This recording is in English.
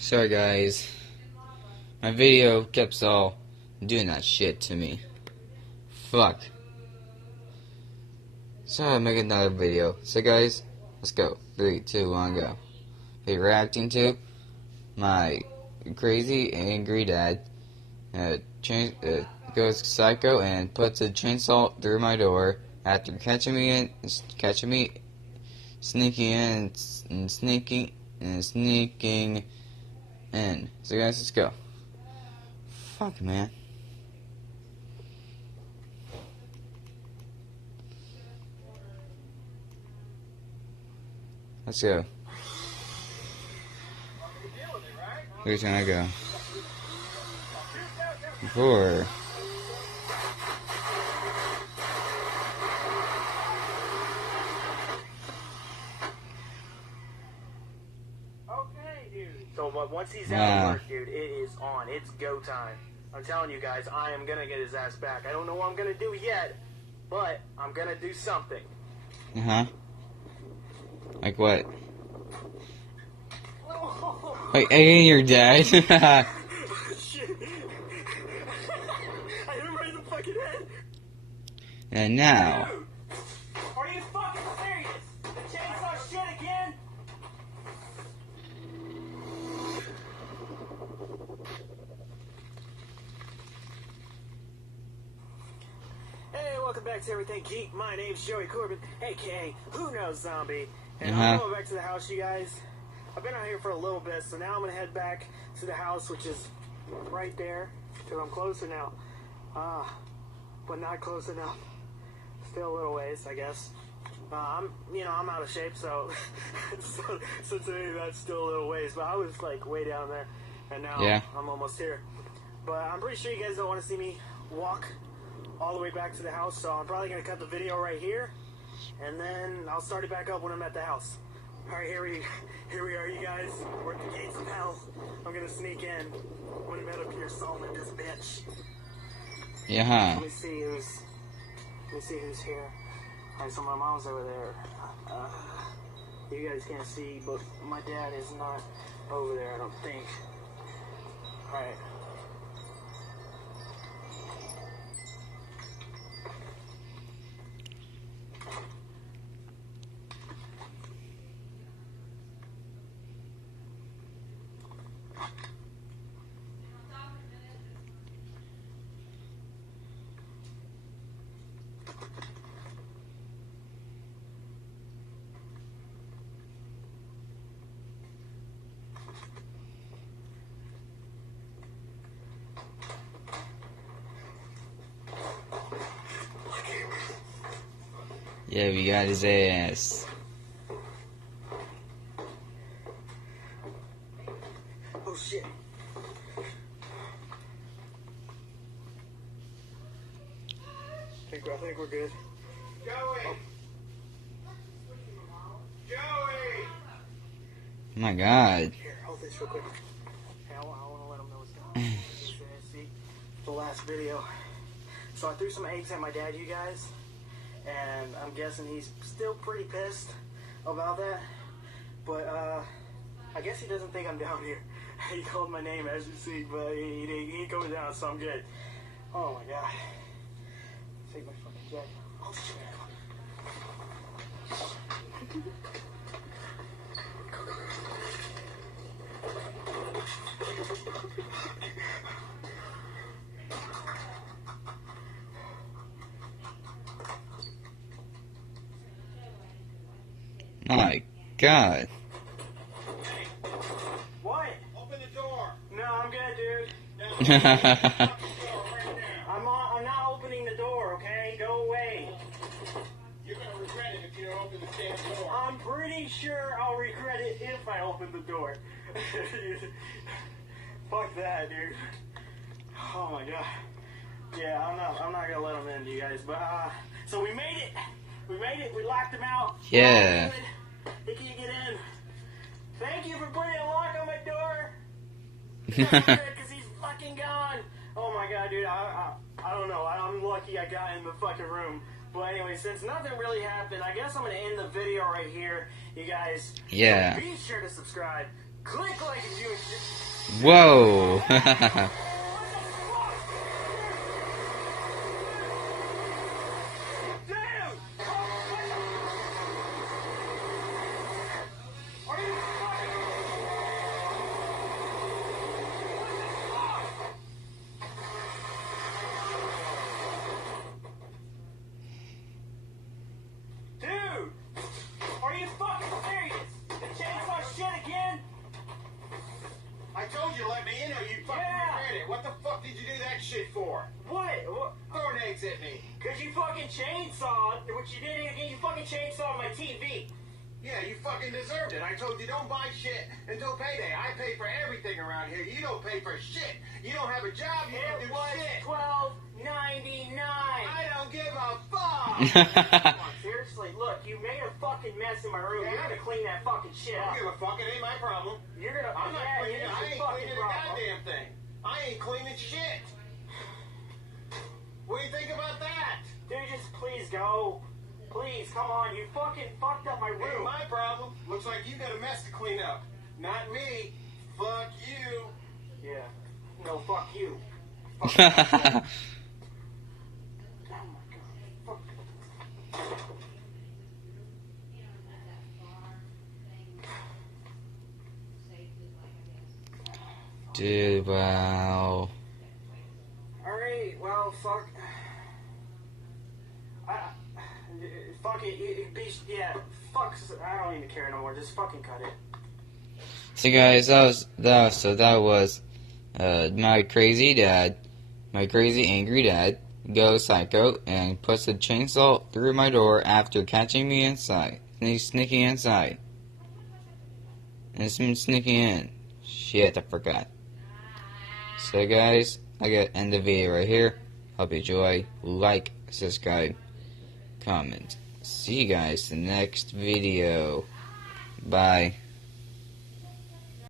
Sorry guys, my video kept all doing that shit to me. Fuck. So I'll make another video. So guys, let's go. 3, 2, 1, go. Hey, reacting to my crazy angry dad goes psycho and puts a chainsaw through my door after catching me sneaking in and sneaking in. So guys, let's go. Fuck, man. Let's go. Who's gonna go? 4. Okay, dude. So once he's out of work, dude, it is on. It's go time. I'm telling you guys, I am gonna get his ass back. I don't know what I'm gonna do yet, but I'm gonna do something. Like what? Wait, hey, your dad? Shit. I hit him right in the fucking head. And now. Dude, are you fucking serious? The chainsaw shit again? Hey, welcome back to Everything Geek. My name's Joey Corbin, aka Who Knows Zombie. And I'm going back to the house, you guys. I've been out here for a little bit, so now I'm going to head back to the house, which is right there. Dude, I'm closer now. But not close enough. Still a little ways, I guess. I'm out of shape, so so to me that's still a little ways. But I was like way down there, and now I'm almost here. But I'm pretty sure you guys don't want to see me walk all the way back to the house, so I'm probably going to cut the video right here, and then I'll start it back up when I'm at the house. Alright, here we are, you guys. We're at the gates of hell. I'm gonna sneak in. I'm gonna met up here, Solomon, this bitch. Yeah. Let me see who's here. Alright, so my mom's over there. You guys can't see, but my dad is not over there, I don't think. Alright. Yeah, we got his ass. Oh shit. I think we're good. Joey! Oh. Joey! Oh my god. Here, hold this real quick. Hey, I want to let him know what's going on. See, the last video. So I threw some eggs at my dad, you guys. And I'm guessing he's still pretty pissed about that. But, I guess he doesn't think I'm down here. He called my name, as you see, but he ain't coming down, so I'm good. Oh my god. Take my fucking jacket. Oh shit. My god. What? Open the door! No, I'm good, dude. No, open the door right now. I'm not opening the door, okay? Go away. You're gonna regret it if you don't open the damn door. I'm pretty sure I'll regret it if I open the door. Fuck that, dude. Oh my god. Yeah, I'm not gonna let him in, you guys. But so we made it. We made it. We locked him out. Yeah. He can't get in. Thank you for putting a lock on my door. Because he's fucking gone. Oh my god, dude. I don't know. I'm lucky I got in the fucking room. But anyway, since nothing really happened, I guess I'm going to end the video right here. You guys, Yeah. be sure to subscribe. Click like it's doing shit. Whoa. Dude! Are you Dude! Are you fucking serious? The chainsaw shit again? I told you to let me in or you fucking Yeah. regret it. What the fuck did you do that shit for? What? Throwing eggs at me. Cause you fucking chainsawed, which you did again, you fucking chainsawed my TV. Yeah, you fucking deserved it. I told you don't buy shit until payday. I pay for everything around here. You don't pay for shit. You don't have a job. You don't It do was shit. $12.99. I don't give a fuck. Come on, seriously, look, you made a fucking mess in my room. Yeah. You're gonna clean that fucking shit I up. don't give a fuck. It ain't my problem. You're gonna. I'm not yeah, cleaning. it is I your ain't fucking cleaning a problem. goddamn thing. I ain't cleaning shit. What do you think about that? Dude, just please go. Please, come on. You fucking fucked up my Ain't room. my problem. Looks like you got a mess to clean up. Not me. Fuck you. Yeah. No, fuck you. Oh my god. Fuck. Dude, wow. Alright, well, fuck. Fuck it. Yeah, fuck. I don't even care no more. Just fucking cut it. So guys, that was my crazy dad, my crazy angry dad goes psycho and puts a chainsaw through my door after catching me inside. He's sneaking inside. And it's been sneaking in. Shit, I forgot. So guys, I gotta end the video right here. Hope you enjoy. Like, subscribe, comment. See you guys in the next video. Bye.